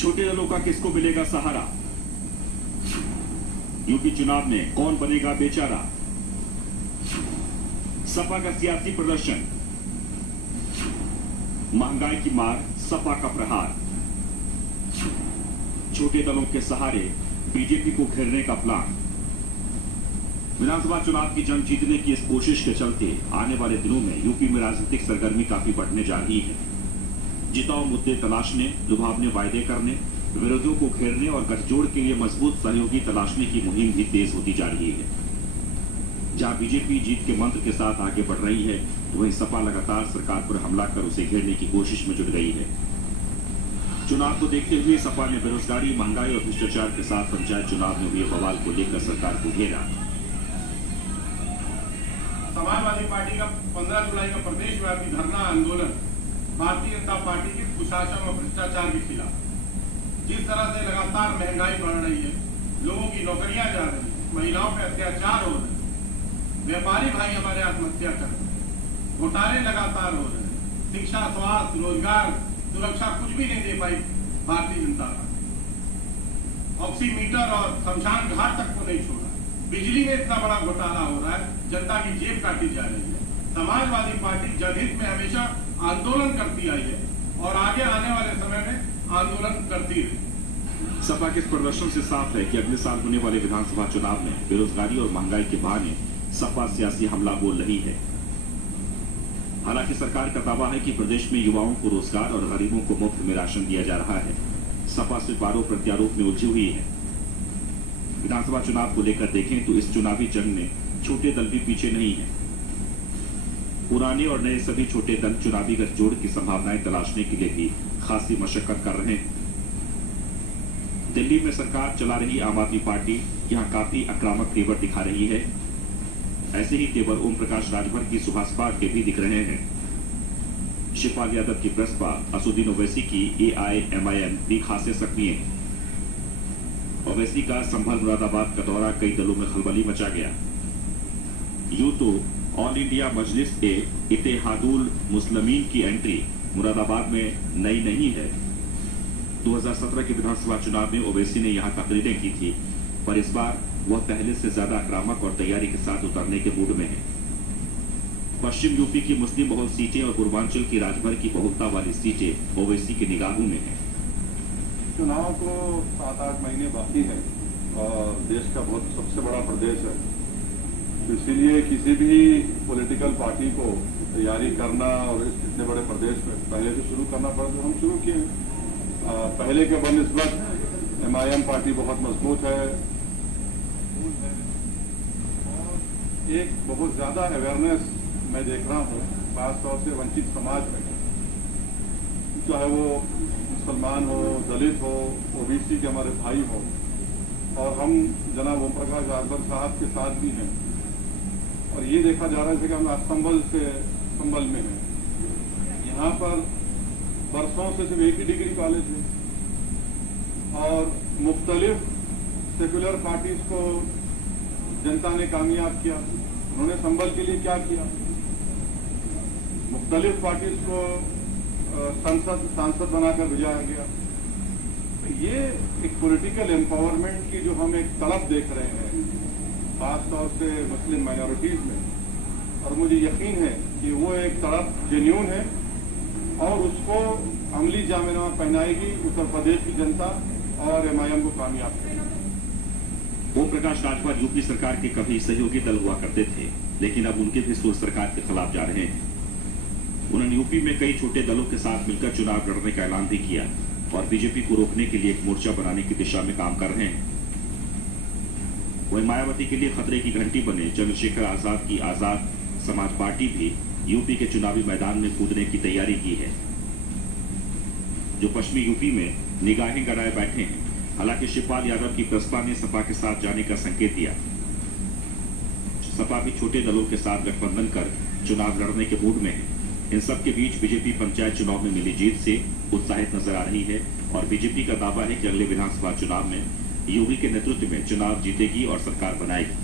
छोटे दलों का किसको मिलेगा सहारा? यूपी चुनाव में कौन बनेगा बेचारा? सपा का सियासी प्रदर्शन, महंगाई की मार, सपा का प्रहार, छोटे दलों के सहारे बीजेपी को घेरने का प्लान। विधानसभा चुनाव की जंग जीतने की इस कोशिश के चलते आने वाले दिनों में यूपी में राजनीतिक सरगर्मी काफी बढ़ने जा रही है। जिताऊ मुद्दे तलाशने, लुभावने वायदे करने, विरोधियों को घेरने और गठजोड़ के लिए मजबूत सहयोगी तलाशने की मुहिम भी तेज होती जा रही है। जहां बीजेपी जीत के मंत्र के साथ आगे बढ़ रही है, तो वहीं सपा लगातार सरकार पर हमला कर उसे घेरने की कोशिश में जुट गई है। चुनाव को देखते हुए सपा ने बेरोजगारी, महंगाई और भ्रष्टाचार के साथ पंचायत चुनाव में हुए बवाल को लेकर सरकार को घेरा। समाजवादी पार्टी का 15 जुलाई का प्रदेशव्यापी धरना आंदोलन भारतीय जनता पार्टी के कुशासन और भ्रष्टाचार के खिलाफ। जिस तरह से लगातार महंगाई बढ़ रही है, लोगों की नौकरियां जा रही है, महिलाओं पे अत्याचार हो रहे हैं, व्यापारी भाई हमारे आत्महत्या कर रहे हैं, घोटाले लगातार हो रहे हैं, शिक्षा, स्वास्थ्य, रोजगार, सुरक्षा कुछ भी नहीं दे पाई भारतीय जनता पार्टी। ऑक्सीमीटर और शमशान घाट तक को नहीं छोड़ा। बिजली में इतना बड़ा घोटाला हो रहा है, जनता की जेब काटी जा रही है। समाजवादी पार्टी जनहित में हमेशा आंदोलन करती आई है और आगे आने वाले समय में आंदोलन करती रही। सपा के इस प्रदर्शन से साफ है कि अगले साल होने वाले विधानसभा चुनाव में बेरोजगारी और महंगाई के बहाने सपा सियासी हमला बोल रही है। हालांकि सरकार का दावा है कि प्रदेश में युवाओं को रोजगार और गरीबों को मुफ्त में राशन दिया जा रहा है। सपा सिर्फ आरोप प्रत्यारोप में उलझी हुई है। विधानसभा चुनाव को लेकर देखें तो इस चुनावी जंग में छोटे दल भी पीछे नहीं है। पुराने और नए सभी छोटे दल चुनावी गठजोड़ की संभावनाएं तलाशने के लिए भी खासी मशक्कत कर रहे हैं। दिल्ली में सरकार चला रही आम आदमी पार्टी यहां काफी आक्रामक तेवर दिखा रही है। ऐसे ही तेवर ओम प्रकाश राजभर की सुभाष पाठ के भी दिख रहे हैं। शिवपाल यादव की प्रसपा, असुद्दीन ओवैसी की AIMIM भी खासे सक्रिय है। ओवैसी का संभल मुरादाबाद का दौरा कई दलों में खलबली मचा गया। यूं तो ऑल इंडिया मजलिस ए इत्तेहादुल मुस्लिमीन की एंट्री मुरादाबाद में नई नहीं है। 2017 के विधानसभा चुनाव में ओवैसी ने यहां तकरीरें की थी, पर इस बार वह पहले से ज्यादा आक्रामक और तैयारी के साथ उतरने के मूड में है। पश्चिम यूपी की मुस्लिम बहुल सीटें और पूर्वांचल की राजभर की बहुलता वाली सीटें ओवैसी की निगाहों में है। चुनाव को 7-8 महीने बाकी है और देश का बहुत सबसे बड़ा प्रदेश है, तो इसीलिए किसी भी पॉलिटिकल पार्टी को तैयारी करना और इतने बड़े प्रदेश में पहले से शुरू करना पड़ा, तो हम शुरू किए। पहले के बनिस्बत MIM पार्टी बहुत मजबूत है और एक बहुत ज्यादा अवेयरनेस मैं देख रहा हूँ, खासतौर से वंचित समाज में, चाहे वो मुसलमान हो, दलित हो, OBC के हमारे भाई हो, और हम जनाब ओम प्रकाश राजभर साहब के साथ भी हैं। और ये देखा जा रहा है कि हम संभल में हैं। यहाँ पर बरसों से सिर्फ एक ही डिग्री कॉलेज है और मुख्तलिफ सेकुलर पार्टीज को जनता ने कामयाब किया। उन्होंने संभल के लिए क्या किया? मुख्तलिफ पार्टीज को सांसद बनाकर भिजाया गया। तो ये एक पॉलिटिकल एम्पावरमेंट की जो हम एक तड़प देख रहे हैं, खासतौर से मुस्लिम माइनॉरिटीज में, और मुझे यकीन है कि वो एक तड़प जेन्यून है और उसको अमली जामिया पहनाएगी उत्तर प्रदेश की जनता और MIM को कामयाब करेगी। ओम प्रकाश राजभर यूपी सरकार के कभी सहयोगी दल हुआ करते थे, लेकिन अब उनके भी सुर सरकार के खिलाफ जा रहे हैं। उन्होंने यूपी में कई छोटे दलों के साथ मिलकर चुनाव लड़ने का ऐलान भी किया और बीजेपी को रोकने के लिए एक मोर्चा बनाने की दिशा में काम कर रहे हैं। वही मायावती के लिए खतरे की घंटी बने चंद्रशेखर आजाद की आजाद समाज पार्टी भी यूपी के चुनावी मैदान में कूदने की तैयारी की है, जो पश्चिमी यूपी में निगाहें गड़ाए बैठे हैं। हालांकि शिवपाल यादव की प्रसपा ने सपा के साथ जाने का संकेत दिया। सपा भी छोटे दलों के साथ गठबंधन कर चुनाव लड़ने के मूड में है। इन सब के बीच बीजेपी पंचायत चुनाव में मिली जीत से उत्साहित नजर आ रही है और बीजेपी का दावा है कि अगले विधानसभा चुनाव में योगी के नेतृत्व में चुनाव जीतेगी और सरकार बनाएगी।